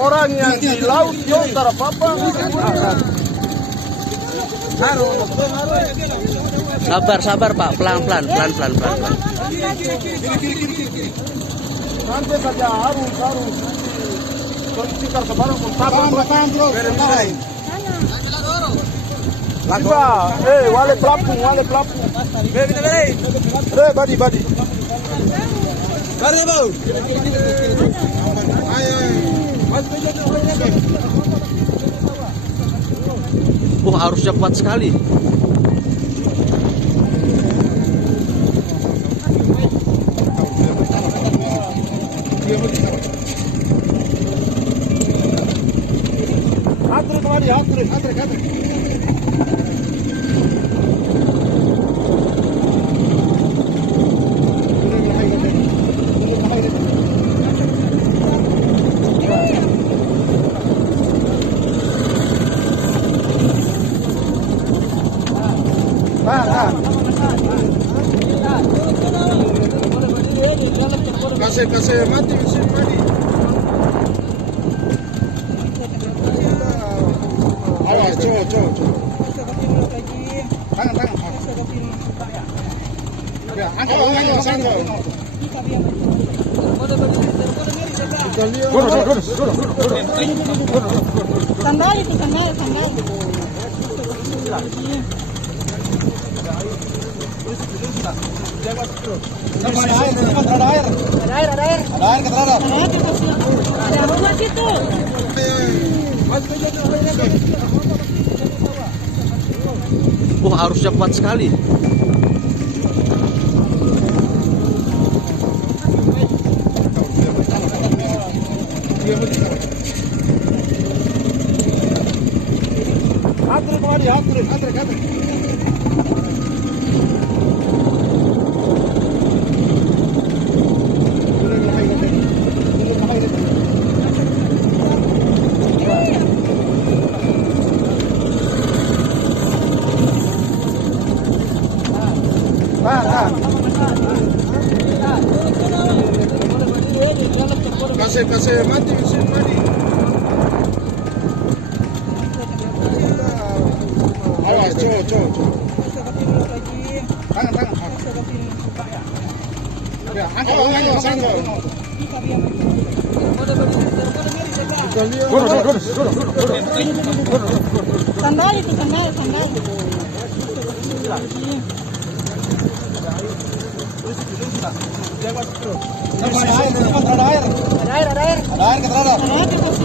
Orang yang di laut yontar apa-apa. Sabar Pak, pelan-pelan. Nanti saja harus kita sebarang wale pelampung. Badi. Badi bau. Arusnya kuat sekali. Kasih mati. Awas, coba. Tangan. Ya, angkat. Sandal. Ada air. Ada rumah situ. Arusnya kuat sekali. Kasih mati. Awas, coba. Tangan. Ya, angkat. Sandal. Ada air.